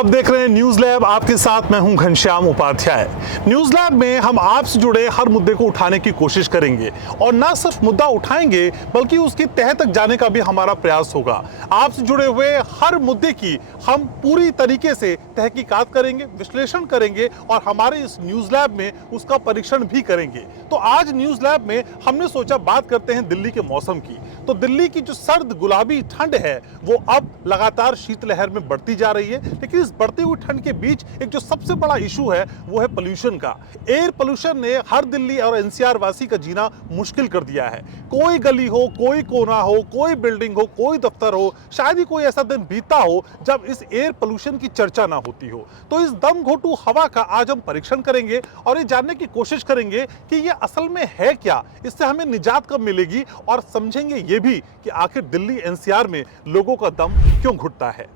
आप देख रहे हैं न्यूज लैब, आपके साथ मैं हूं घनश्याम उपाध्याय। न्यूज लैब में हम आपसे जुड़े हर मुद्दे को उठाने की कोशिश करेंगे और ना सिर्फ मुद्दा उठाएंगे बल्कि उसकी तह तक जाने का भी हमारा प्रयास होगा। आपसे जुड़े हुए हर मुद्दे की हम पूरी तरीके से तहकीकात करेंगे, विश्लेषण करेंगे और हमारे इस न्यूज लैब में उसका परीक्षण भी करेंगे। तो आज न्यूज लैब में हमने सोचा बात करते हैं दिल्ली के मौसम की। तो दिल्ली की जो सर्द गुलाबी ठंड है वो अब लगातार शीतलहर में बढ़ती जा रही है, लेकिन इस बढ़ती हुई ठंड के बीच एक जो सबसे बड़ा इशू है वो है पोल्यूशन का। एयर पोल्यूशन ने हर दिल्ली और एनसीआर वासी का जीना मुश्किल कर दिया है। कोई गली हो, कोई कोना हो, कोई बिल्डिंग हो, कोई दफ्तर हो, शायद ही कोई ऐसा दिन बीता हो जब इस एयर पोल्यूशन की चर्चा ना होती हो। तो इस दम घोटू हवा का आज हम परीक्षण करेंगे और ये जानने की कोशिश करेंगे कि ये असल में है क्या, इससे हमें निजात कब मिलेगी और समझेंगे ये भी कि आखिर दिल्ली एनसीआर में लोगों का दम क्यों घुटता है।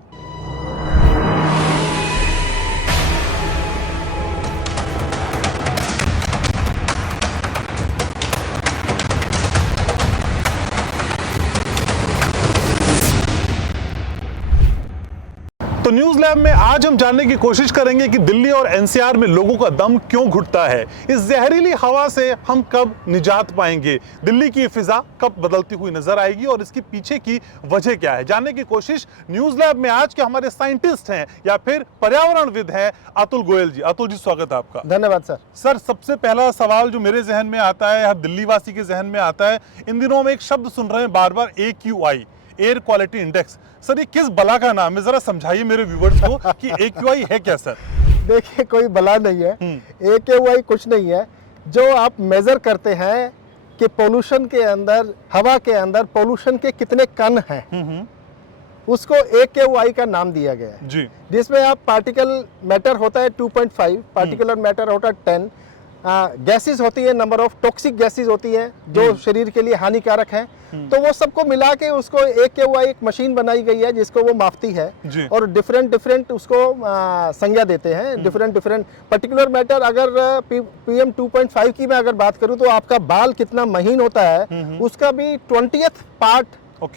तो न्यूज लैब में आज हम जानने की कोशिश करेंगे कि दिल्ली और एनसीआर में लोगों का दम क्यों घुटता है। इस जहरीली हवा से हम कब निजात पाएंगे, दिल्ली की फिजा कब बदलती हुई नजर आएगी और इसके पीछे की वजह क्या है, जानने की कोशिश न्यूज लैब में आज के हमारे साइंटिस्ट हैं या फिर पर्यावरणविद हैं अतुल गोयल जी। अतुल जी, स्वागत है आपका। धन्यवाद सर। सर, सबसे पहला सवाल जो मेरे जहन में आता है, हर दिल्ली वासी के जहन में आता है, इन दिनों हम एक शब्द सुन रहे हैं बार बार, AQI, air quality index. Sir, ये किस बला का नाम है, जरा समझाइए मेरे व्यूअर्स को कि AQI है क्या सर? देखिए, कोई बला नहीं है, AQI कुछ नहीं है। जो आप मेजर करते हैं कि पोल्यूशन के अंदर, हवा के अंदर पोल्यूशन के कितने कण हैं, उसको AQI का नाम दिया गया है जी। जिसमें आप पार्टिकल मैटर होता है 2.5, पार्टिकुलर मैटर होता है 10, गैसेस होती है, नंबर ऑफ टॉक्सिक गैसेस होती है जो शरीर के लिए हानिकारक हैं। तो वो सबको मिला के उसको AQI एक मशीन बनाई गई है जिसको वो मापती है और डिफरेंट उसको संज्ञा देते हैं। डिफरेंट पर्टिकुलर मैटर, अगर PM 2.5 की मैं अगर बात करूं तो आपका बाल कितना महीन होता है उसका भी 20th पार्ट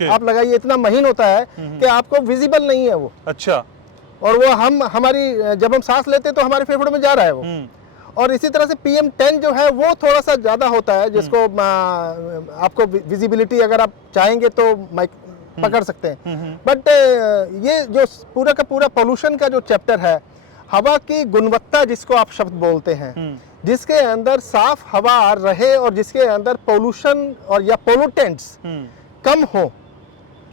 आप लगाइए, इतना महीन होता है कि आपको विजिबल नहीं है वो। अच्छा। और वो हमारी जब हम सांस लेते हैं तो हमारे फेफड़ों में जा रहा है वो। और इसी तरह से PM 10 जो है वो थोड़ा सा ज़्यादा होता है, जिसको आपको विजिबिलिटी अगर आप चाहेंगे तो माइक पकड़ सकते हैं। बट ये जो पूरा का पूरा पोल्यूशन का जो चैप्टर है, हवा की गुणवत्ता जिसको आप शब्द बोलते हैं, जिसके अंदर साफ हवा रहे और जिसके अंदर पोल्यूशन और या पोल्यूटेंट्स कम हो,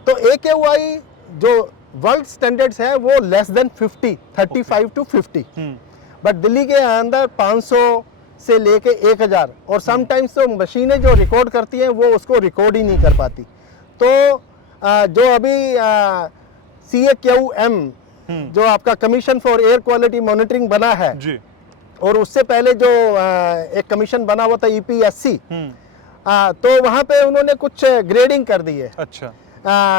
तो AQI जो वर्ल्ड स्टैंडर्ड्स है वो less than 50, 35 to 50। But Delhi के अंदर 500 से लेके 1000 और समटाइम्स तो मशीनें जो रिकॉर्ड करती हैं वो उसको रिकॉर्ड ही नहीं कर पाती। तो जो अभी CAQM जो आपका commission for air quality monitoring बना है जी, और उससे पहले जो एक कमीशन बना हुआ था EPSC, तो वहाँ पे उन्होंने कुछ ग्रेडिंग कर दी है। अच्छा।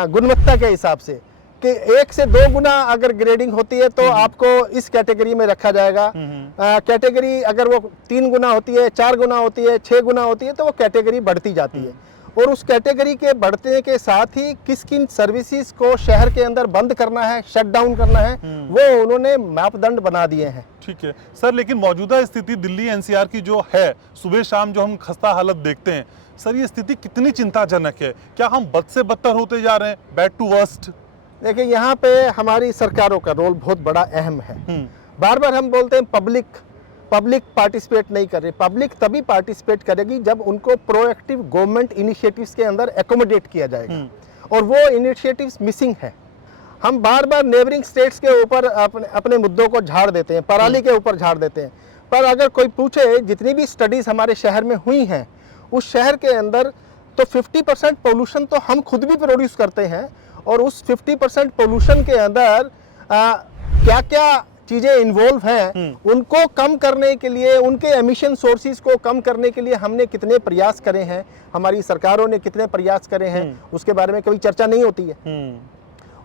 गुणवत्ता के हिसाब से कि 1 से 2 गुना अगर ग्रेडिंग होती है तो आपको इस कैटेगरी में रखा जाएगा। कैटेगरी अगर वो 3 गुना होती है, 4 गुना होती है, 6 गुना होती है तो वो कैटेगरी बढ़ती जाती है। और उस कैटेगरी के बढ़ने के साथ ही किन सर्विसेज को शहर के अंदर बंद करना है, शट डाउन करना है, वो उन्होंने मापदंड बना दिए हैं। ठीक है सर, लेकिन मौजूदा स्थिति दिल्ली NCR की जो है, सुबह शाम जो हम खस्ता हालत देखते हैं सर, ये स्थिति कितनी चिंताजनक है? क्या हम बद से बदतर होते जा रहे हैं, बैड टू वर्स्ट? देखिए, यहाँ पे हमारी सरकारों का रोल बहुत बड़ा अहम है। बार बार हम बोलते हैं पब्लिक पार्टिसिपेट नहीं कर रही। पब्लिक तभी पार्टिसिपेट करेगी जब उनको प्रोएक्टिव गवर्नमेंट इनिशिएटिव्स के अंदर एकोमोडेट किया जाएगा, और वो इनिशिएटिव्स मिसिंग है। हम बार बार नेबरिंग स्टेट्स के ऊपर अपने मुद्दों को झाड़ देते हैं, पराली के ऊपर झाड़ देते हैं। पर अगर कोई पूछे, जितनी भी स्टडीज हमारे शहर में हुई हैं, उस शहर के अंदर तो 50% पोल्यूशन तो हम खुद भी प्रोड्यूस करते हैं, और उस 50% पोल्यूशन के अंदर क्या क्या चीज़ें इन्वॉल्व हैं, उनको कम करने के लिए, उनके एमिशन सोर्सेज को कम करने के लिए हमने कितने प्रयास करे हैं, हमारी सरकारों ने कितने प्रयास करे हैं, उसके बारे में कभी चर्चा नहीं होती है।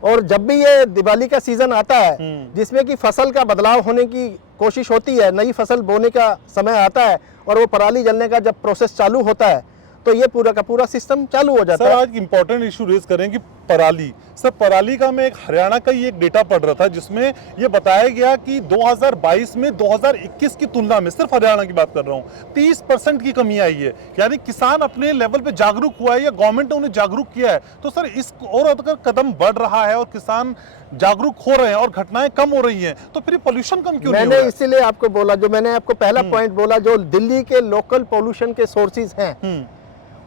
और जब भी ये दिवाली का सीजन आता है जिसमें कि फसल का बदलाव होने की कोशिश होती है, नई फसल बोने का समय आता है और वो पराली जलने का जब प्रोसेस चालू होता है, तो ये पूरा का पूरा सिस्टम चालू हो जाता सर है। आज इंपॉर्टेंट इशू रेज करें कि पराली। सर पराली का मैं एक हरियाणा का ही एक डेटा पढ़ रहा था जिसमें ये बताया गया कि 2022 में 2021 की तुलना में, सिर्फ हरियाणा की बात कर रहा हूँ, 30% की कमी आई है। यानी किसान अपने लेवल पे जागरूक हुआ है या गवर्नमेंट ने उन्हें जागरूक किया है। तो सर इस और अगर कदम बढ़ रहा है और किसान जागरूक हो रहे हैं और घटनाएं कम हो रही हैं, तो फिर पोल्यूशन कम क्यों नहीं हो मैंने रहा है? इसीलिए आपको बोला, जो मैंने आपको पहला पॉइंट बोला, जो दिल्ली के लोकल पोल्यूशन के सोर्सेज हैं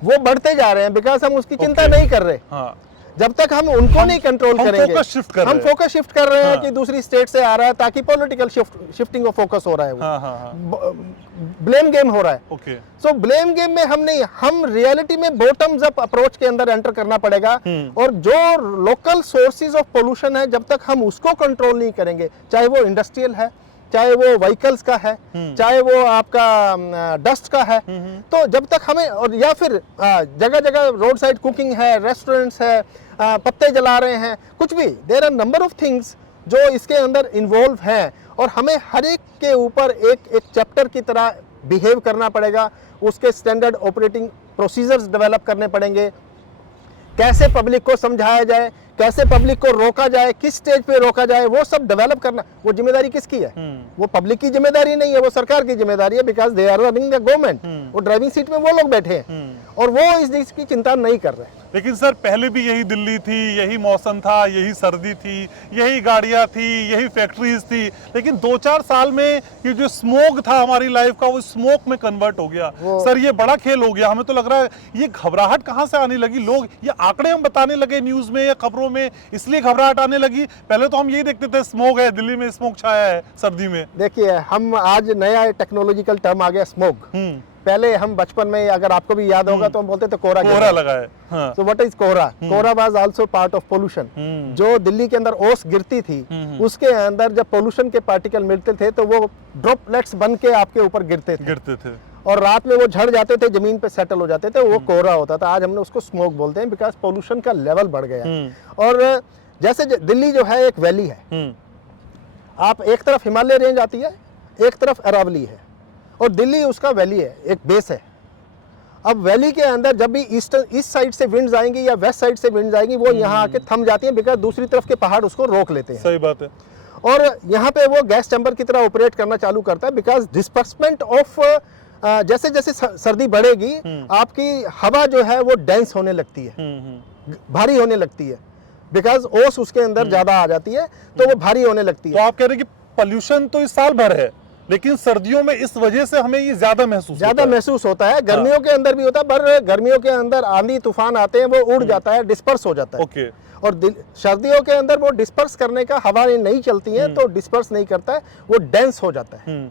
वो बढ़ते जा रहे हैं, बिकॉज हम उसकी चिंता नहीं कर रहे। हाँ, जब तक हम उनको नहीं कंट्रोल हम करेंगे, फोकस शिफ्ट कर हम रहे हैं। फोकस शिफ्ट कर रहे हैं हाँ। कि दूसरी स्टेट से आ रहा है, ताकि पॉलिटिकल शिफ्टिंग ऑफ फोकस हो रहा है, वो हाँ हाँ हाँ, ब्लेम गेम हो रहा है। ओके। सो ब्लेम गेम में हम नहीं, हम रियलिटी में बॉटम्स अप अप्रोच के अंदर एंटर करना पड़ेगा। और जो लोकल सोर्सेज ऑफ पोल्यूशन है, जब तक हम उसको कंट्रोल नहीं करेंगे, चाहे वो इंडस्ट्रियल है, चाहे वो व्हीकल्स का है, चाहे वो आपका डस्ट का है, तो जब तक हमें, और या फिर जगह जगह रोड साइड कुकिंग है, रेस्टोरेंट्स है, पत्ते जला रहे हैं, कुछ भी, there are number of things जो इसके अंदर इन्वॉल्व हैं, और हमें हर एक के ऊपर एक चैप्टर की तरह बिहेव करना पड़ेगा। उसके स्टैंडर्ड ऑपरेटिंग प्रोसीजर्स डेवलप करने पड़ेंगे, कैसे पब्लिक को समझाया जाए, कैसे पब्लिक को रोका जाए, किस स्टेज पे रोका जाए, वो सब डेवलप करना। वो जिम्मेदारी किसकी है? वो पब्लिक की जिम्मेदारी नहीं है, वो सरकार की जिम्मेदारी है, because they are running the government. वो ड्राइविंग सीट में वो लोग बैठे हैं और वो इस चीज की चिंता नहीं कर रहे। लेकिन सर पहले भी यही दिल्ली थी, यही मौसम था, यही सर्दी थी, यही गाड़ियां थी, यही फैक्ट्रीज थी, लेकिन 2-4 साल में ये जो स्मोक था हमारी लाइफ का, वो स्मोक में कन्वर्ट हो गया। सर ये बड़ा खेल हो गया। हमें तो लग रहा है ये घबराहट कहाँ से आने लगी? लोग ये आंकड़े हम बताने लगे न्यूज में या खबरों में, इसलिए घबराहट आने लगी। पहले तो हम यही देखते थे स्मोक है, दिल्ली में स्मोक छाया है सर्दी में। देखिए, हम आज नया टेक्नोलॉजिकल टर्म आ गया, स्मोक। पहले हम बचपन में, अगर आपको भी याद होगा, तो हम बोलते थे कोहरा लगा है। हाँ। So what is कोहरा? कोहरा was also part of pollution. जो दिल्ली के अंदर ओस गिरती थी, उसके अंदर जब पोल्यूशन के पार्टिकल मिलते थे तो वो ड्रॉपलेट्स बन के आपके ऊपर गिरते थे और रात में वो झड़ जाते थे, जमीन पे सेटल हो जाते थे, वो कोहरा होता था। आज हमने उसको स्मोक बोलते हैं, बिकॉज पोल्यूशन का लेवल बढ़ गया। और जैसे दिल्ली जो है एक वैली है, आप एक तरफ हिमालय रेंज आती है, एक तरफ अरावली है, और दिल्ली उसका वैली है, एक बेस है। अब वैली के अंदर जब भी ईस्ट साइड से विंड्स आएंगी या वेस्ट साइड से विंड्स आएंगी, वो यहाँ आके थम जाती हैं, बिकॉज दूसरी तरफ के पहाड़ उसको रोक लेते हैं। सही बात है। और यहाँ पे वो गैस चैम्बर की तरह ऑपरेट करना चालू करता है, बिकॉज डिस्पर्समेंट ऑफ, जैसे जैसे सर्दी बढ़ेगी, आपकी हवा जो है वो डेंस होने लगती है, भारी होने लगती है, बिकॉज ओस उसके अंदर ज्यादा आ जाती है, तो वो भारी होने लगती है। तो आप कह रहे हैं कि पोल्यूशन तो इस साल भर है, लेकिन सर्दियों में इस वजह से हमें ये ज्यादा महसूस होता है। गर्मियों के अंदर भी होता है, पर गर्मियों के अंदर आंधी तूफान आते हैं, वो उड़ जाता है, डिस्पर्स हो जाता है। ओके। और सर्दियों के अंदर वो डिस्पर्स करने का, हवा नहीं चलती है तो डिस्पर्स नहीं करता है, वो डेंस हो जाता है,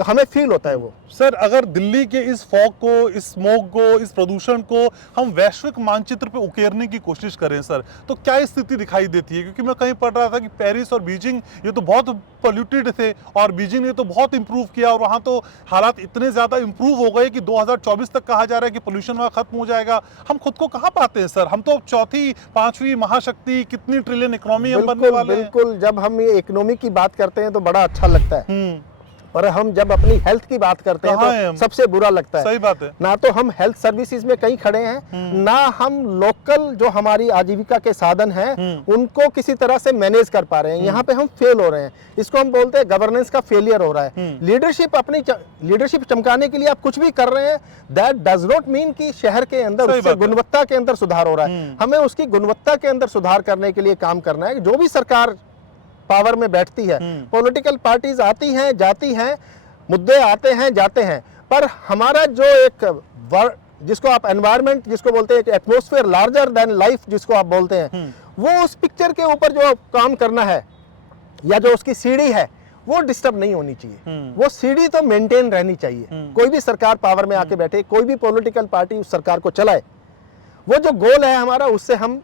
हमें फील होता है वो। सर अगर दिल्ली के इस फॉग को, इस स्मोक को, इस प्रदूषण को हम वैश्विक मानचित्र पे उकेरने की कोशिश करें सर, तो क्या स्थिति दिखाई देती है? क्योंकि मैं कहीं पढ़ रहा था कि पेरिस और बीजिंग ये तो बहुत पोल्यूटेड थे और बीजिंग ने तो बहुत इंप्रूव किया और वहाँ तो हालात इतने ज़्यादा इंप्रूव हो गए कि 2024 तक कहा जा रहा है कि पोल्यूशन वहाँ खत्म हो जाएगा। हम खुद को कहाँ पाते हैं सर? हम तो चौथी पांचवी महाशक्ति, कितनी ट्रिलियन इकोनॉमी हम बनने वाले हैं। बिल्कुल, जब हम ये इकोनॉमी की बात करते हैं तो बड़ा अच्छा लगता है, और हम जब अपनी हेल्थ की बात करते हैं तो सबसे बुरा लगता है। सही बात है। ना तो हम हेल्थ सर्विसेज में कहीं खड़े हैं, ना हम लोकल जो हमारी आजीविका के साधन हैं उनको किसी तरह से मैनेज कर पा रहे हैं। यहाँ पे हम फेल हो रहे हैं, इसको हम बोलते हैं गवर्नेंस का फेलियर हो रहा है। लीडरशिप, अपनी लीडरशिप चमकाने के लिए आप कुछ भी कर रहे हैं, दैट डज नॉट मीन कि शहर के अंदर उससे गुणवत्ता के अंदर सुधार हो रहा है। हमें उसकी गुणवत्ता के अंदर सुधार करने के लिए काम करना है। जो भी सरकार पावर में बैठती है, पॉलिटिकल पार्टीज आती हैं, जाती हैं, मुद्दे आते हैं, जाते हैं, पर हमारा जो एक जिसको आप एनवायरनमेंट जिसको बोलते हैं, एटमॉस्फेयर लार्जर देन लाइफ जिसको आप बोलते हैं, वो उस पिक्चर के ऊपर जो काम करना है या जो उसकी सीढ़ी है वो डिस्टर्ब नहीं होनी चाहिए। वो सीढ़ी तो मेंटेन रहनी चाहिए। कोई भी सरकार पावर में आके बैठे, कोई भी पॉलिटिकल पार्टी उस सरकार को चलाए, वो जो गोल है हमारा, उससे हम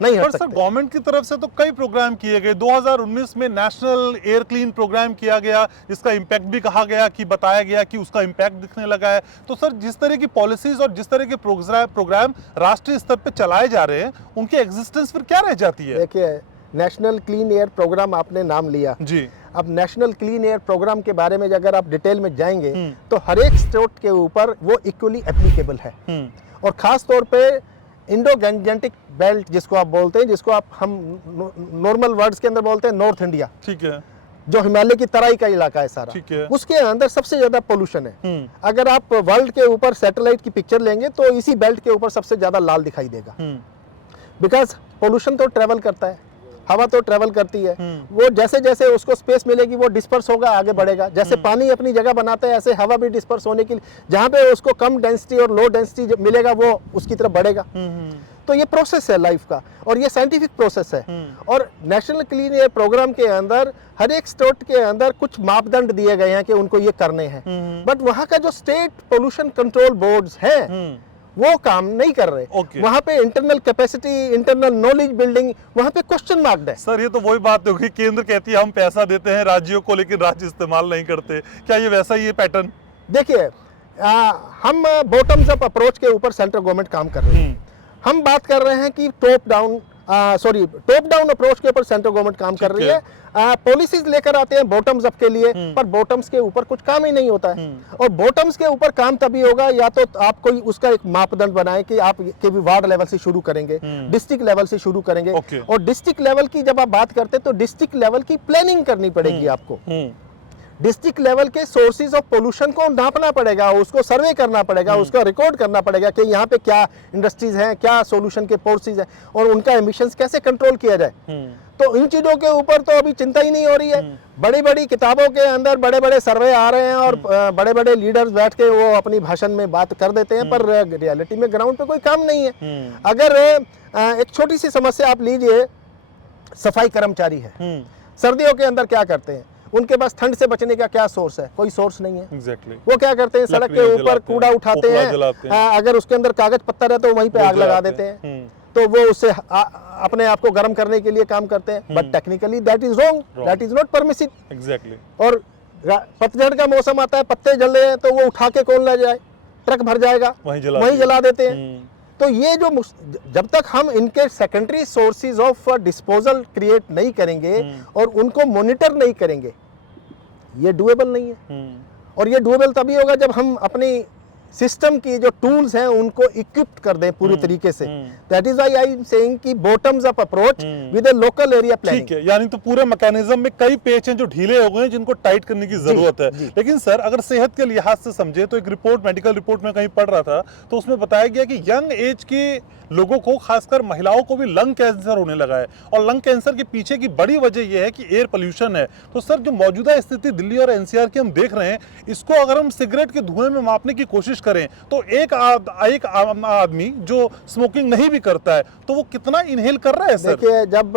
नहीं हट सकते। सर गवर्नमेंट की तरफ से तो कई प्रोग्राम किए गए। 2019 में नेशनल एयर क्लीन प्रोग्राम किया गया, जिसका इम्पैक्ट भी कहा गया कि बताया गया कि उसका इम्पैक्ट दिखने लगा है। तो सर जिस तरह की पॉलिसीज और जिस तरह के प्रोग्राम राष्ट्रीय स्तर पे चलाए जा रहे हैं, उनकी एग्जिस्टेंस फिर क्या रह जाती है? देखिए, नेशनल क्लीन एयर प्रोग्राम आपने नाम लिया जी। अब नेशनल क्लीन एयर प्रोग्राम के बारे में अगर आप डिटेल में जाएंगे तो हर एक स्टेट के ऊपर वो इक्वली एप्लीकेबल है। और ख़ास तौर पे इंडो गैंजेटिक बेल्ट जिसको आप बोलते हैं, जिसको आप हम नॉर्मल वर्ड्स के अंदर बोलते हैं नॉर्थ इंडिया, ठीक है, जो हिमालय की तराई का इलाका है सारा, ठीक है। उसके अंदर सबसे ज़्यादा पोल्यूशन है। अगर आप वर्ल्ड के ऊपर सैटेलाइट की पिक्चर लेंगे तो इसी बेल्ट के ऊपर सबसे ज़्यादा लाल दिखाई देगा, बिकॉज पोल्यूशन तो ट्रेवल करता है, हवा तो ट्रेवल करती है, वो जैसे जैसे उसको स्पेस मिलेगी वो डिस्पर्स होगा, आगे बढ़ेगा। जैसे पानी अपनी जगह बनाता है, ऐसे हवा भी डिस्पर्स होने के लिए जहाँ पे उसको कम डेंसिटी और लो डेंसिटी मिलेगा वो उसकी तरफ बढ़ेगा। तो ये प्रोसेस है लाइफ का, और ये साइंटिफिक प्रोसेस है। और नेशनल क्लीन एयर प्रोग्राम के अंदर हर एक स्टेट के अंदर कुछ मापदंड दिए गए हैं कि उनको ये करने हैं, बट वहाँ का जो स्टेट पोल्यूशन कंट्रोल बोर्ड्स हैं वो काम नहीं कर रहे। Okay. वहाँ पे internal capacity, internal knowledge building, वहाँ पे क्वेश्चन मार्क्ड है। सर ये तो वही बात होगी, केंद्र कहती है हम पैसा देते हैं राज्यों को लेकिन राज्य इस्तेमाल नहीं करते, क्या ये वैसा ही है पैटर्न? देखिए, हम बॉटम्स अप अप्रोच के ऊपर सेंट्रल गवर्नमेंट काम कर रही है। हम बात कर रहे हैं कि टॉप डाउन अप्रोच के ऊपर सेंट्रल गवर्नमेंट काम कर रही है। पॉलिसीज लेकर आते हैं बॉटम्स अप के लिए, पर बॉटम्स के ऊपर कुछ काम ही नहीं होता है। और बॉटम्स के ऊपर काम तभी होगा या तो आप कोई उसका एक मापदंड बनाएं कि आप के भी वार्ड लेवल से शुरू करेंगे, डिस्ट्रिक्ट लेवल से शुरू करेंगे। और डिस्ट्रिक्ट लेवल की जब आप बात करते हैं तो डिस्ट्रिक्ट लेवल की प्लानिंग करनी पड़ेगी आपको। डिस्ट्रिक्ट लेवल के सोर्सेज ऑफ पोल्यूशन को नापना पड़ेगा, उसको सर्वे करना पड़ेगा, उसका रिकॉर्ड करना पड़ेगा कि यहाँ पे क्या इंडस्ट्रीज हैं, क्या सोल्यूशन के सोर्सेज हैं, और उनका एमिशंस कैसे कंट्रोल किया जाए। तो इन चीज़ों के ऊपर तो अभी चिंता ही नहीं हो रही है। बड़ी बड़ी किताबों के अंदर बड़े बड़े सर्वे आ रहे हैं और बड़े बड़े लीडर्स बैठ के वो अपनी भाषण में बात कर देते हैं, पर रियलिटी में ग्राउंड पे कोई काम नहीं है। अगर एक छोटी सी समस्या आप लीजिए, सफाई कर्मचारी है, सर्दियों के अंदर क्या करते हैं, उनके पास ठंड से बचने का क्या सोर्स है? कोई सोर्स नहीं है। Exactly. वो क्या करते हैं, सड़क के ऊपर कूड़ा उठाते हैं, अगर उसके अंदर कागज पत्थर है तो वहीं पे आग लगा देते हैं, तो वो उससे अपने आप को गर्म करने के लिए काम करते हैं, but technically that is wrong, that is not permissive. Exactly. और पतझड़ का मौसम आता है, पत्ते जल रहे हैं, तो वो उठा के कौन ले जाए, ट्रक भर जाएगा, वहीं जला देते हैं। तो ये जो जब तक हम इनके secondary sources of disposal create नहीं करेंगे और उनको मॉनिटर नहीं करेंगे, ये डुएबल नहीं है। और ये डुएबल तभी होगा जब हम अपनी सिस्टम की जो टूल्स हैं उनको इक्विप्ड कर दें पूरी तरीके से। That is why I am saying कि bottoms up approach with a local area planning. ठीक है, यानी तो पूरे मैकेनिज्म में कई पेच हैं जो ढीले हो गए हैं, जिनको टाइट करने की जरूरत है। लेकिन सर अगर सेहत के लिहाज से समझे तो एक रिपोर्ट, मेडिकल रिपोर्ट में कहीं पढ़ रहा था, तो उसमें बताया गया कि यंग एज के लोगों को, खासकर महिलाओं को भी लंग कैंसर होने लगा है, और लंग कैंसर के पीछे की बड़ी वजह यह है कि एयर पोल्यूशन है। तो सर जो मौजूदा स्थिति दिल्ली और एनसीआर की हम देख रहे हैं, इसको अगर हम सिगरेट के धुएं में मापने की कोशिश करें तो एक आदमी जो स्मोकिंग नहीं भी करता है तो वो कितना इनहेल कर रहा है सर? देखिए, जब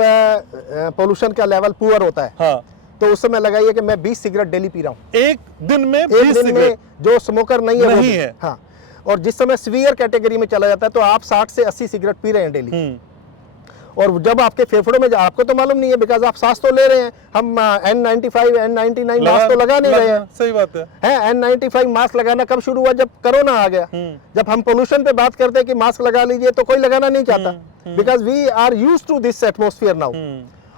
पोल्यूशन का लेवल पुअर होता है, हाँ, तो उस समय लगाइए कि मैं 20 सिगरेट डेली पी रहा हूँ एक दिन में। 20 सिगरेट जो स्मोकर नहीं है, नहीं है। हाँ। और जिस समय सीवियर कैटेगरी में चला जाता है तो आप 60 से 80 सिगरेट पी रहे हैं डेली। और जब आपके फेफड़ों में, आपको तो मालूम नहीं है बिकॉज आप सांस तो ले रहे हैं, हम N95 N99 मास्क तो लगा नहीं रहे हैं। सही बात है। N95 मास्क लगाना कब शुरू हुआ? जब कोरोना आ गया। जब हम पोल्यूशन पे बात करते हैं कि मास्क लगा लीजिए तो कोई लगाना नहीं चाहता, because we are used to this atmosphere now.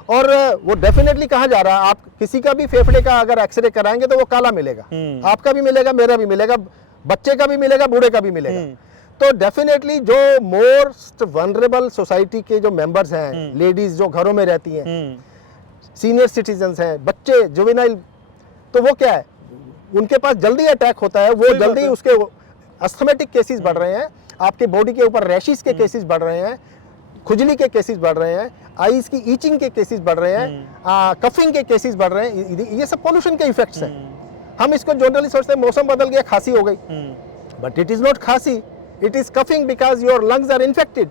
और वो डेफिनेटली कहा जा रहा है, आप किसी का भी फेफड़े का अगर एक्सरे कराएंगे तो वो काला मिलेगा, आपका भी मिलेगा, मेरा भी मिलेगा, बच्चे का भी मिलेगा, बूढ़े का भी मिलेगा। तो डेफिनेटली जो मोस्ट वनरेबल सोसाइटी के जो मेंबर्स हैं, लेडीज जो घरों में रहती हैं, सीनियर सिटीजन्स हैं, बच्चे, जुवेनाइल, तो वो क्या है, उनके पास जल्दी अटैक होता है, वो जल्दी उसके अस्थमेटिक केसेस बढ़ रहे हैं, आपके बॉडी के ऊपर रैशेस के केसेस बढ़ रहे हैं, खुजली के केसेस बढ़ रहे हैं, आईज की ईचिंग के केसेस बढ़ रहे हैं, कफिंग के केसेस बढ़ रहे हैं। ये सब पोल्यूशन के इफेक्ट्स हैं। हम इसको जनरली सोचते हैं मौसम बदल गया, खांसी हो गई, बट इट इज नॉट खांसी, it is coughing because your lungs are infected.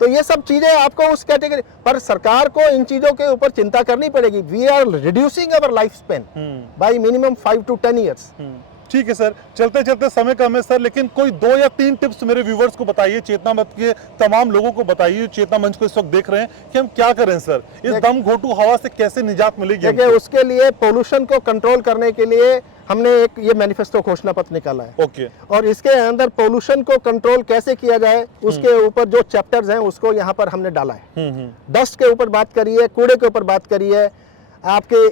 तो ये सब चीजें आपको उस कैटेगरी पर, सरकार को इन चीजों के ऊपर चिंता करनी पड़ेगी। We are reducing our life span by minimum 5 to 10 years। ठीक है सर, चलते चलते समय कम है सर, लेकिन कोई 2 या 3 टिप्स मेरे व्यूवर्स को बताइए, चेतना मंच के तमाम लोगों को बताइए, चेतना मंच को इस वक्त देख रहे हैं, कि हम क्या करें सर, इस दम घोटू हवा से कैसे निजात मिलेगी? देखिए, उसके लिए पोल्यूशन को कंट्रोल करने के लिए हमने एक ये मैनिफेस्टो घोषणा पत्र निकाला है। ओके। और इसके अंदर पोल्यूशन को कंट्रोल कैसे किया जाए उसके ऊपर जो चैप्टर्स हैं उसको यहाँ पर हमने डाला है। डस्ट के ऊपर बात करी है, कूड़े के ऊपर बात करी है, आपके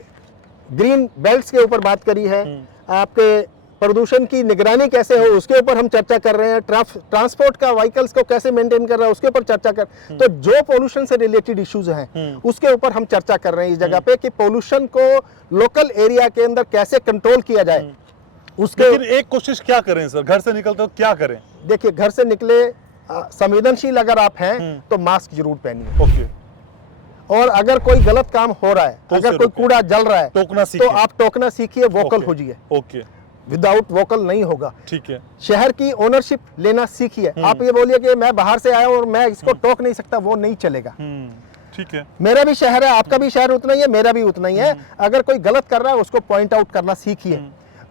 ग्रीन बेल्ट्स के ऊपर बात करी है, आपके प्रदूषण की निगरानी कैसे हो उसके ऊपर हम चर्चा कर रहे हैं, ट्रांसपोर्ट का व्हीकल्स को कैसे मेंटेन कर रहा है उसके ऊपर चर्चा कर, तो जो पोल्यूशन से रिलेटेड इश्यूज हैं उसके ऊपर हम चर्चा कर रहे हैं इस जगह पे कि पोल्यूशन को लोकल एरिया के अंदर कैसे कंट्रोल किया जाए। उसके लेकिन एक कोशिश क्या करें सर, घर से निकलते हो क्या करें? देखिए, घर से निकले संवेदनशील अगर आप हैं तो मास्क जरूर पहनिए। ओके। और अगर कोई गलत काम हो रहा है, तो अगर उसे कोई रोकें। कूड़ा जल रहा है टोकना तो सीखिए। आप टोकना सीखिए, वोकल ओके। हो जाइए। ओके, विदाउट वोकल नहीं होगा। ठीक है। शहर की ओनरशिप लेना सीखिए। आप ये बोलिए कि मैं बाहर से आया हूं और मैं इसको टोक नहीं सकता, वो नहीं चलेगा। ठीक है। मेरा भी शहर है, आपका भी शहर उतना ही है, मेरा भी उतना ही है। अगर कोई गलत कर रहा है उसको पॉइंट आउट करना सीखिए।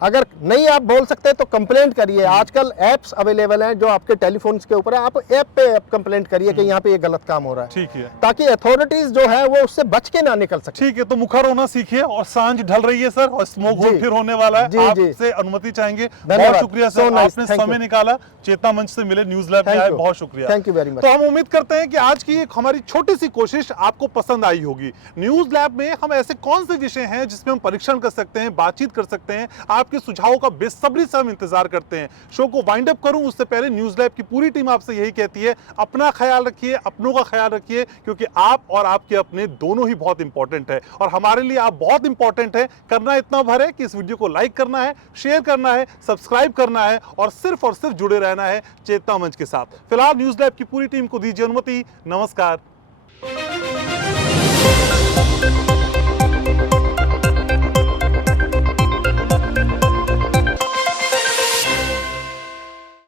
अगर नहीं आप बोल सकते तो कंप्लेंट करिए। आजकल एप्स अवेलेबल हैं जो आपके टेलीफोन के ऊपर है, आप ऐप पे कंप्लेंट करिए कि यहाँ पे ये गलत काम हो रहा है, ठीक है। ताकि अथॉरिटीज जो है वो उससे बच के ना निकल सके। ठीक है, तो मुखर होना सीखिए। और सांझ ढल रही है सर, और स्मोक जी। जोन फिर होने वाला है। जी, जी। आपसे अनुमति चाहेंगे। धन्यवाद। बहुत शुक्रिया So सर, nice. आपने Thank समय you. निकाला, चेतना मंच से मिले, न्यूज लैब में Thank आए, you. बहुत शुक्रिया। Thank you very much. तो हम उम्मीद करते हैं कि आज की एक हमारी छोटी सी कोशिश आपको पसंद आई होगी। न्यूज लैब में हम ऐसे कौन से विषय हैं जिसमें हम परीक्षण कर सकते हैं, बातचीत कर सकते हैं, आपके सुझावों का बेसब्री से हम इंतजार करते हैं। शो को वाइंड अप करूं उससे पहले न्यूज लैब की पूरी टीम आपसे यही कहती है, अपना ख्याल रखिए, अपनों का ख्याल रखिए, क्योंकि आप और आपके अपने दोनों ही बहुत इंपॉर्टेंट है। और हमारे लिए आप बहुत इंपॉर्टेंट है। करना इतना भर है कि इस वीडियो को लाइक करना है, शेयर करना है, सब्सक्राइब करना है और सिर्फ जुड़े रहना है चेतना मंच के साथ। फिलहाल न्यूज लैब की पूरी टीम को दीजिए अनुमति। नमस्कार।